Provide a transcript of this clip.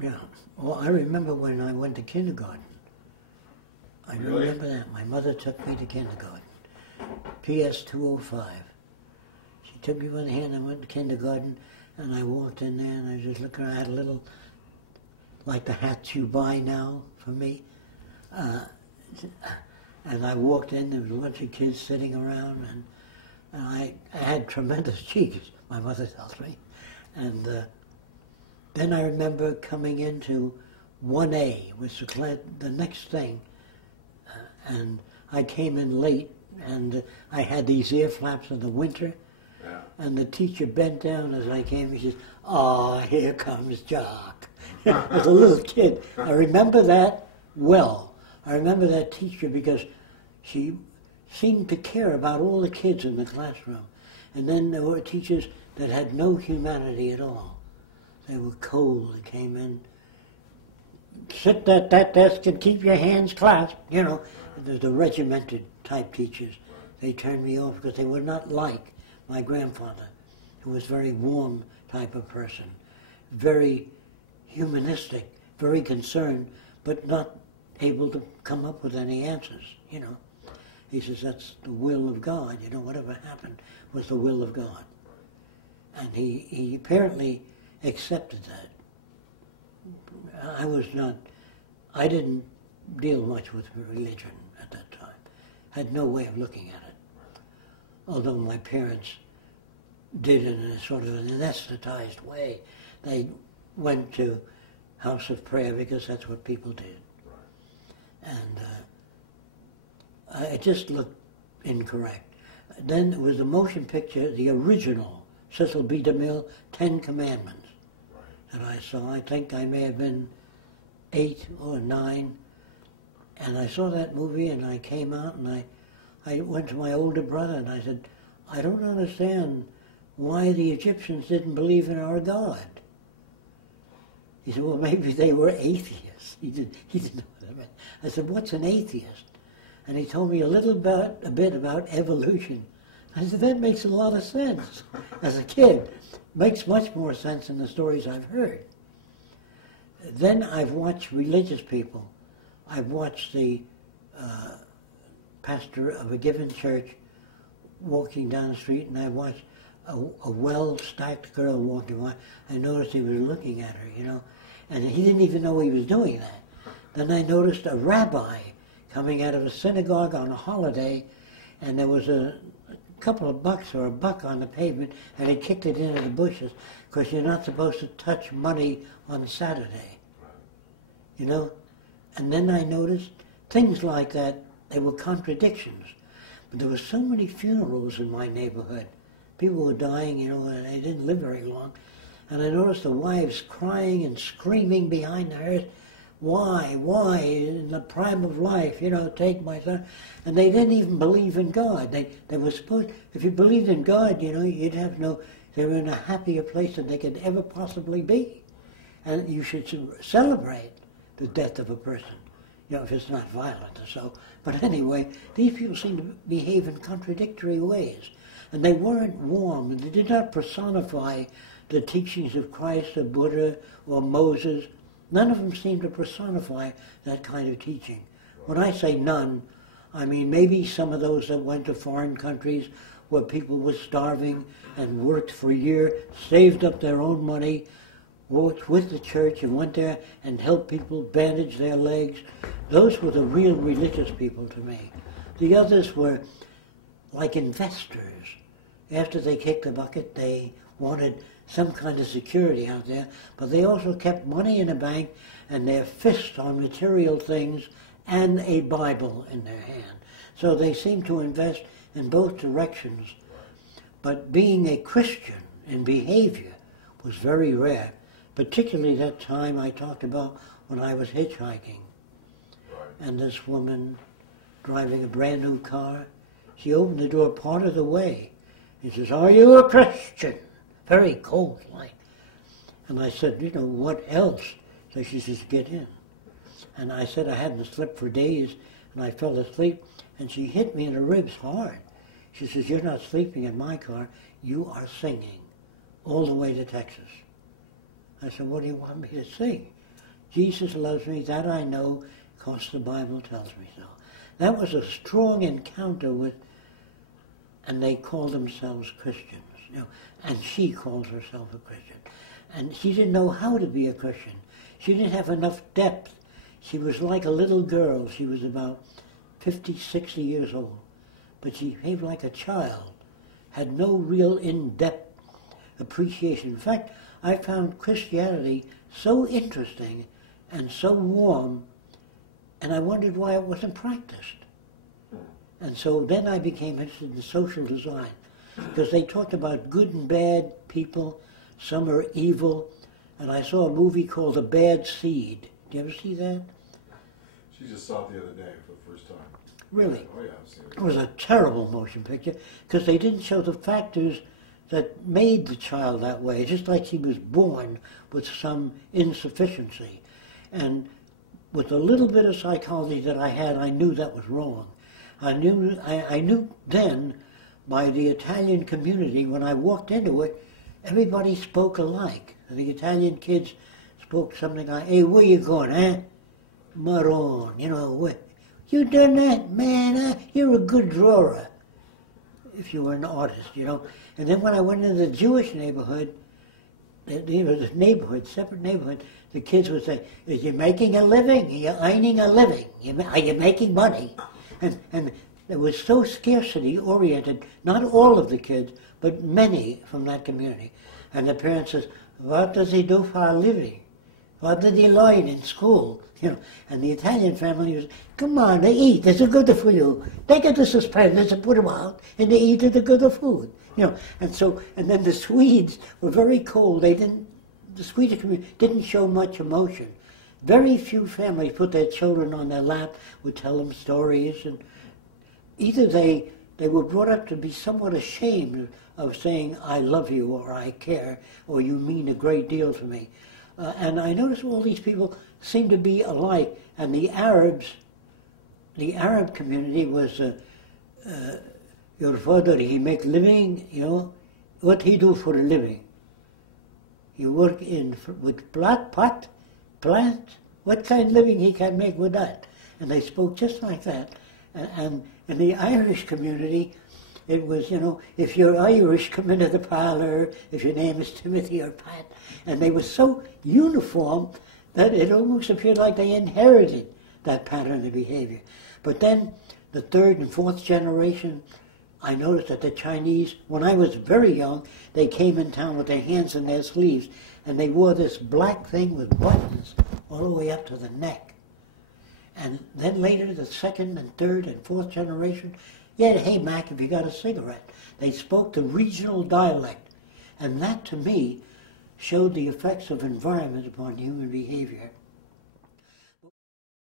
Yeah. Well, I remember when I went to kindergarten. I Really? remember that. My mother took me to kindergarten. PS 205. She took me by the hand and went to kindergarten, and I walked in there and I was just looking. I had a little, like the hats you buy now for me. And I walked in, there was a bunch of kids sitting around, and I had tremendous cheeks, my mother tells me. And then I remember coming into 1A, which was the next thing, and I came in late, and I had these ear flaps in the winter, Yeah. and the teacher bent down as I came, and she says, "Ah, here comes Jacque." As a little kid, I remember that well. I remember that teacher because she seemed to care about all the kids in the classroom. And then there were teachers that had no humanity at all. They were cold. They came in, sit at that desk and keep your hands clasped, you know. The regimented type teachers. They turned me off because they were not like my grandfather, who was a very warm type of person, very humanistic, very concerned, but not able to come up with any answers, you know. He says, that's the will of God, you know, whatever happened was the will of God. And he apparently accepted that. I didn't deal much with religion at that time. Had no way of looking at it. Although my parents did it in a sort of an anesthetized way. They went to house of prayer because that's what people did. And it just looked incorrect. Then there was a motion picture, the original, Cecil B. DeMille, 10 Commandments, that I saw. I think I may have been 8 or 9. And I saw that movie and I came out and I went to my older brother and I said, I don't understand why the Egyptians didn't believe in our God. He said, well, maybe they were atheists. He didn't know what I meant. I said, what's an atheist? And he told me a bit about evolution. I said, that makes a lot of sense. As a kid, makes much more sense than the stories I've heard. Then I've watched religious people. I've watched the pastor of a given church walking down the street, and I watched a well-stacked girl walking by. I noticed he was looking at her, you know, and he didn't even know he was doing that. Then I noticed a rabbi coming out of a synagogue on a holiday, and there was a couple of bucks or a buck on the pavement, and he kicked it into the bushes because you're not supposed to touch money on Saturday, you know. And then I noticed things like that. They were contradictions. But there were so many funerals in my neighborhood. People were dying, you know, and they didn't live very long. And I noticed the wives crying and screaming behind the hearse, why, in the prime of life, you know, take my son. And they didn't even believe in God. They were supposed, if you believed in God, you know, you'd have they were in a happier place than they could ever possibly be. And you should celebrate the death of a person, you know, if it's not violent or so. But anyway, these people seem to behave in contradictory ways. And they weren't warm, and they did not personify the teachings of Christ or Buddha or Moses. None of them seemed to personify that kind of teaching. When I say none, I mean maybe some of those that went to foreign countries where people were starving and worked for a year, saved up their own money, worked with the church and went there and helped people bandage their legs. Those were the real religious people to me. The others were like investors. After they kicked the bucket, they wanted some kind of security out there, but they also kept money in the bank and their fist on material things and a Bible in their hand. So they seemed to invest in both directions. But being a Christian in behavior was very rare. Particularly that time I talked about when I was hitchhiking. And this woman driving a brand new car, she opened the door part of the way. She says, are you a Christian? Very cold like. And I said, you know, what else? So she says, get in. And I said I hadn't slept for days, and I fell asleep, and she hit me in the ribs hard. She says, you're not sleeping in my car, you are singing all the way to Texas. I said, what do you want me to sing? Jesus loves me, that I know, because the Bible tells me so. That was a strong encounter with, and they called themselves Christians, you know, and she calls herself a Christian. And she didn't know how to be a Christian. She didn't have enough depth. She was like a little girl. She was about 50, 60 years old. But she behaved like a child, had no real in-depth appreciation. In fact, I found Christianity so interesting and so warm, and I wondered why it wasn't practiced. And so then I became interested in social design, because they talked about good and bad people, some are evil, and I saw a movie called The Bad Seed. Did you ever see that? She just saw it the other day for the first time. Really? Oh yeah, I've seen it. It was a terrible motion picture, because they didn't show the factors that made the child that way, just like she was born with some insufficiency. And with a little bit of psychology that I had, I knew that was wrong. I knew then, by the Italian community, when I walked into it, everybody spoke alike. The Italian kids spoke something like, "Hey, where you going, eh? Maron, you know, where? You done that, man, you're a good drawer." If you were an artist, you know. And then when I went into the Jewish neighborhood, the neighborhood, separate neighborhood, the kids would say, "Are you making a living? Are you earning a living? Are you making money?" And it was so scarcity-oriented, not all of the kids, but many from that community. And the parents says, "What does he do for a living? What did he learn in school?" You know, and the Italian family was, "Come on, they eat. It's good for you. Take it to suspenders and put them out, and they eat the good food." You know, and then the Swedes were very cold. The Swedish community didn't show much emotion. Very few families put their children on their lap, would tell them stories, and either they were brought up to be somewhat ashamed of saying, "I love you," or "I care," or "You mean a great deal to me." And I noticed all these people seemed to be alike. And the Arab community was, your father, he make living, you know, what he do for a living? He work with plant, what kind of living he can make with that? And they spoke just like that. And in the Irish community, it was, you know, if you're Irish, come into the parlor, if your name is Timothy or Pat. And they were so uniform that it almost appeared like they inherited that pattern of behavior. But then the third and fourth generation, I noticed that the Chinese, when I was very young, they came in town with their hands in their sleeves, and they wore this black thing with buttons all the way up to the neck. And then later, the second and third and fourth generation, yeah, "Hey, Mac, have you got a cigarette?" They spoke the regional dialect. And that, to me, showed the effects of environment upon human behavior.